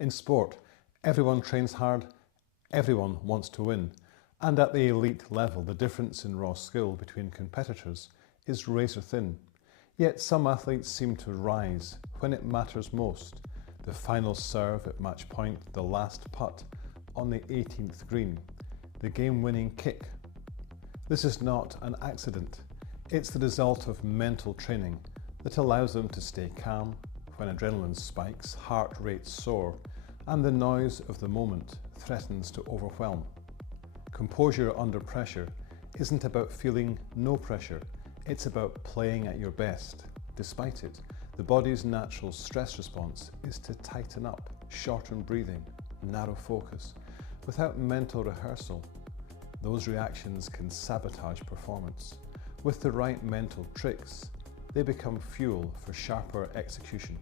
In sport, everyone trains hard, everyone wants to win, and at the elite level the difference in raw skill between competitors is razor thin. Yet some athletes seem to rise when it matters most. The final serve at match point, the last putt on the 18th green, the game-winning kick. This is not an accident. It's the result of mental training that allows them to stay calm when adrenaline spikes, heart rates soar, and the noise of the moment threatens to overwhelm. Composure under pressure isn't about feeling no pressure, it's about playing at your best. Despite it, the body's natural stress response is to tighten up, shorten breathing, narrow focus. Without mental rehearsal, those reactions can sabotage performance. With the right mental tricks, they become fuel for sharper execution.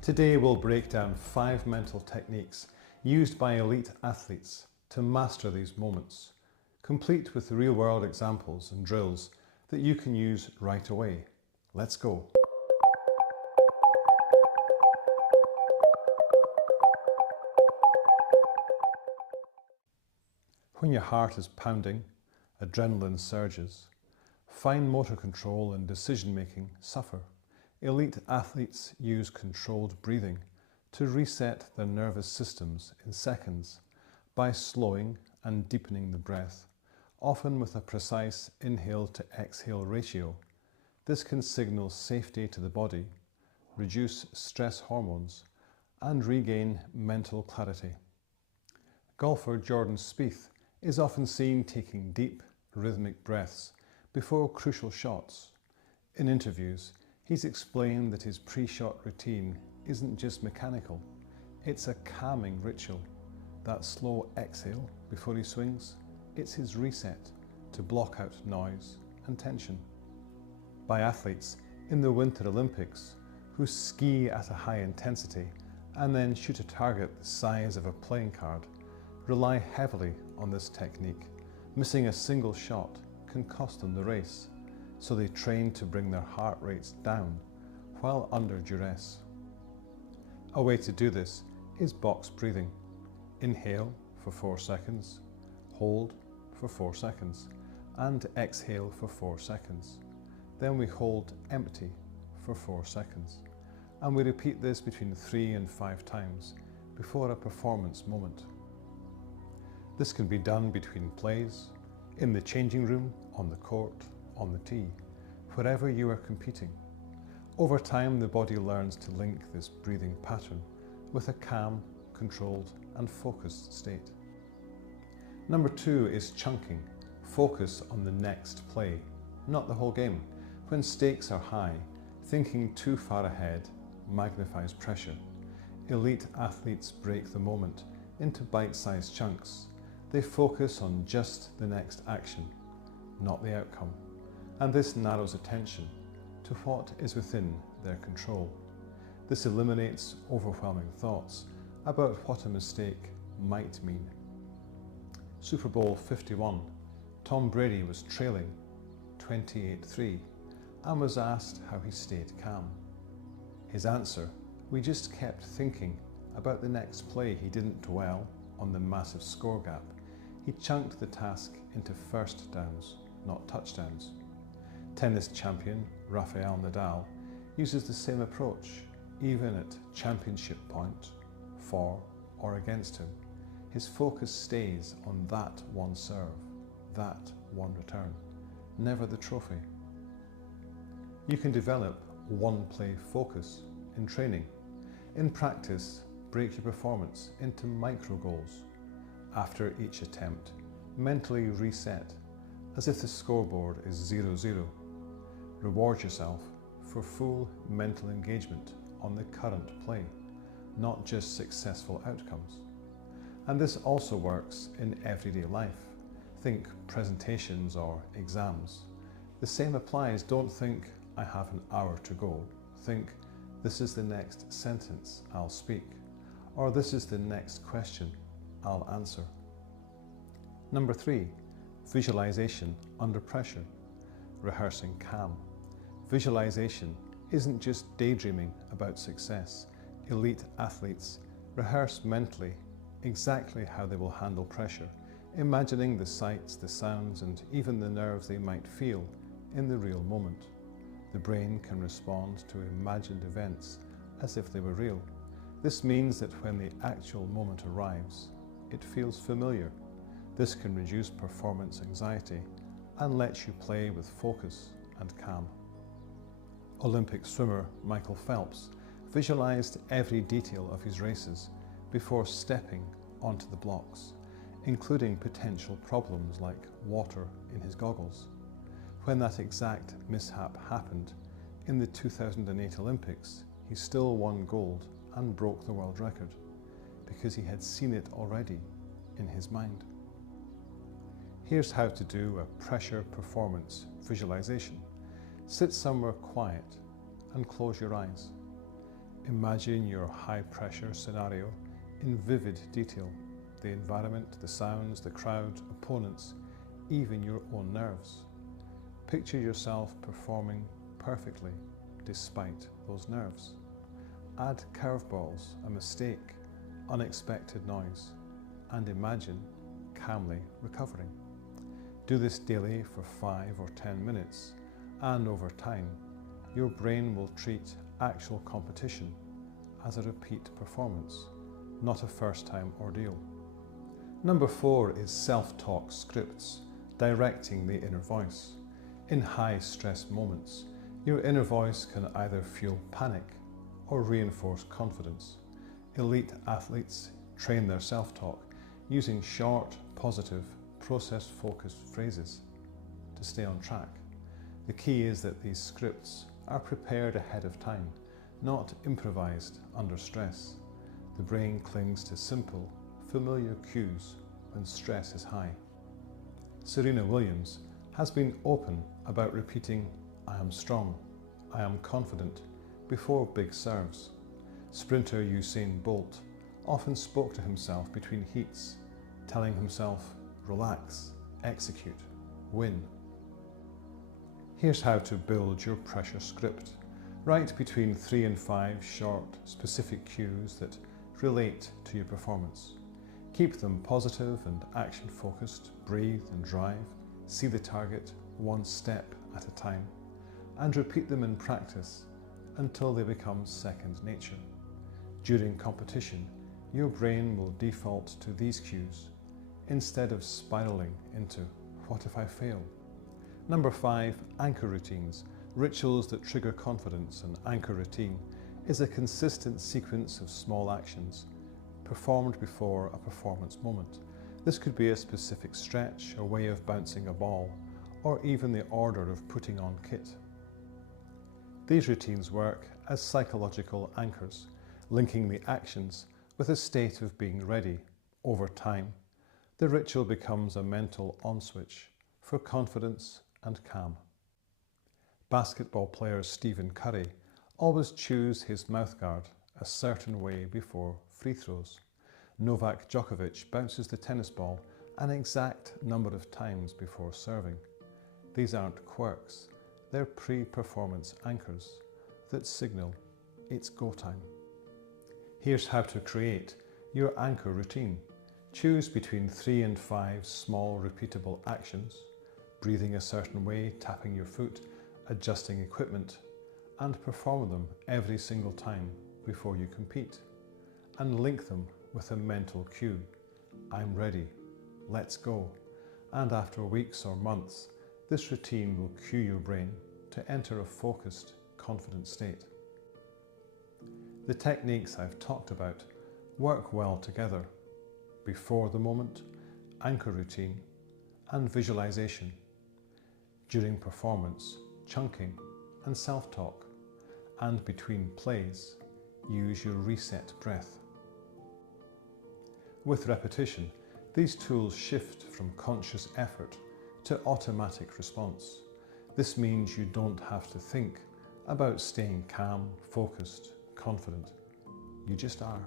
Today we'll break down 5 mental techniques used by elite athletes to master these moments, complete with real-world examples and drills that you can use right away. Let's go. When your heart is pounding, adrenaline surges, fine motor control and decision-making suffer. Elite athletes use controlled breathing to reset their nervous systems in seconds by slowing and deepening the breath, often with a precise inhale to exhale ratio. This can signal safety to the body, reduce stress hormones, and regain mental clarity. Golfer Jordan Spieth is often seen taking deep, rhythmic breaths before crucial shots. In interviews, he's explained that his pre-shot routine isn't just mechanical, it's a calming ritual. That slow exhale before he swings, it's his reset to block out noise and tension. By athletes in the Winter Olympics who ski at a high intensity and then shoot a target the size of a playing card, rely heavily on this technique. Missing a single shot can cost them the race, so they train to bring their heart rates down while under duress. A way to do this is box breathing. Inhale for 4 seconds, hold for 4 seconds, and exhale for 4 seconds. Then we hold empty for 4 seconds, and we repeat this between 3 and 5 times before a performance moment. This can be done between plays, in the changing room, on the court, on the tee, wherever you are competing. Over time, the body learns to link this breathing pattern with a calm, controlled, and focused state. Number 2 is chunking. Focus on the next play, not the whole game. When stakes are high, thinking too far ahead magnifies pressure. Elite athletes break the moment into bite-sized chunks. They focus on just the next action, not the outcome, and this narrows attention to what is within their control. This eliminates overwhelming thoughts about what a mistake might mean. Super Bowl 51, Tom Brady was trailing 28-3 and was asked how he stayed calm. His answer, "We just kept thinking about the next play." He didn't dwell on the massive score gap. He chunked the task into first downs, not touchdowns. Tennis champion Rafael Nadal uses the same approach, even at championship point, for or against him. His focus stays on that one serve, that one return, never the trophy. You can develop one-play focus in training. In practice, break your performance into micro goals. After each attempt, mentally reset as if the scoreboard is 0-0. Reward yourself for full mental engagement on the current play, not just successful outcomes. And this also works in everyday life. Think presentations or exams. The same applies. Don't think, "I have an hour to go." Think, "This is the next sentence I'll speak," or "This is the next question I'll answer." Number 3, visualization under pressure, rehearsing calm. Visualization isn't just daydreaming about success. Elite athletes Rehearse mentally exactly how they will handle pressure, imagining the sights, the sounds, and even the nerves they might feel in the real moment. The brain can respond to imagined events as if they were real. This means that when the actual moment arrives, it feels familiar. This can reduce performance anxiety and lets you play with focus and calm. Olympic swimmer Michael Phelps visualized every detail of his races before stepping onto the blocks, including potential problems like water in his goggles. When that exact mishap happened in the 2008 Olympics, he still won gold and broke the world record because he had seen it already in his mind. Here's how to do a pressure performance visualization. Sit somewhere quiet and close your eyes. Imagine your high pressure scenario in vivid detail. The environment, the sounds, the crowd, opponents, even your own nerves. Picture yourself performing perfectly despite those nerves. Add curveballs, a mistake, unexpected noise, and imagine calmly recovering. Do this daily for 5 or 10 minutes, and over time, your brain will treat actual competition as a repeat performance, not a first-time ordeal. Number 4 is self-talk scripts, directing the inner voice. In high-stress moments, your inner voice can either fuel panic or reinforce confidence. Elite athletes train their self-talk using short, positive, process-focused phrases to stay on track. The key is that these scripts are prepared ahead of time, not improvised under stress. The brain clings to simple, familiar cues when stress is high. Serena Williams has been open about repeating, "I am strong, I am confident," before big serves. Sprinter Usain Bolt often spoke to himself between heats, telling himself, "Relax, execute, win." Here's how to build your pressure script. Write between 3 and 5 short, specific cues that relate to your performance. Keep them positive and action-focused. Breathe and drive. See the target one step at a time. And repeat them in practice until they become second nature. During competition, your brain will default to these cues instead of spiraling into, "What if I fail?" Number 5, anchor routines. Rituals that trigger confidence. An anchor routine is a consistent sequence of small actions performed before a performance moment. This could be a specific stretch, a way of bouncing a ball, or even the order of putting on kit. These routines work as psychological anchors, linking the actions with a state of being ready. Over time, the ritual becomes a mental on-switch for confidence and calm. Basketball player Stephen Curry always chews his mouthguard a certain way before free throws. Novak Djokovic bounces the tennis ball an exact number of times before serving. These aren't quirks, they're pre-performance anchors that signal it's go time. Here's how to create your anchor routine. Choose between 3 and 5 small repeatable actions, breathing a certain way, tapping your foot, adjusting equipment, and perform them every single time before you compete. And link them with a mental cue. "I'm ready, let's go." And after weeks or months, this routine will cue your brain to enter a focused, confident state. The techniques I've talked about work well together: before the moment, anchor routine, and visualization. During performance, chunking and self-talk. And between plays, use your reset breath. With repetition, these tools shift from conscious effort to automatic response. This means you don't have to think about staying calm, focused, confident. You just are.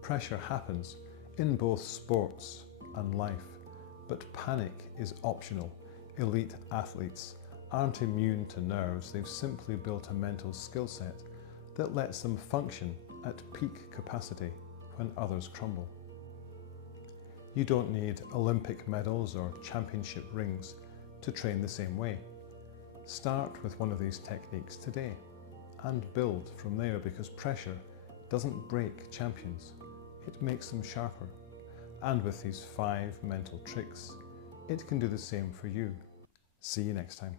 Pressure happens in both sports and life, but panic is optional. Elite athletes aren't immune to nerves. They've simply built a mental skill set that lets them function at peak capacity when others crumble. You don't need Olympic medals or championship rings to train the same way. Start with one of these techniques today and build from there, because pressure doesn't break champions, it makes them sharper. And with these 5 mental tricks, it can do the same for you. See you next time.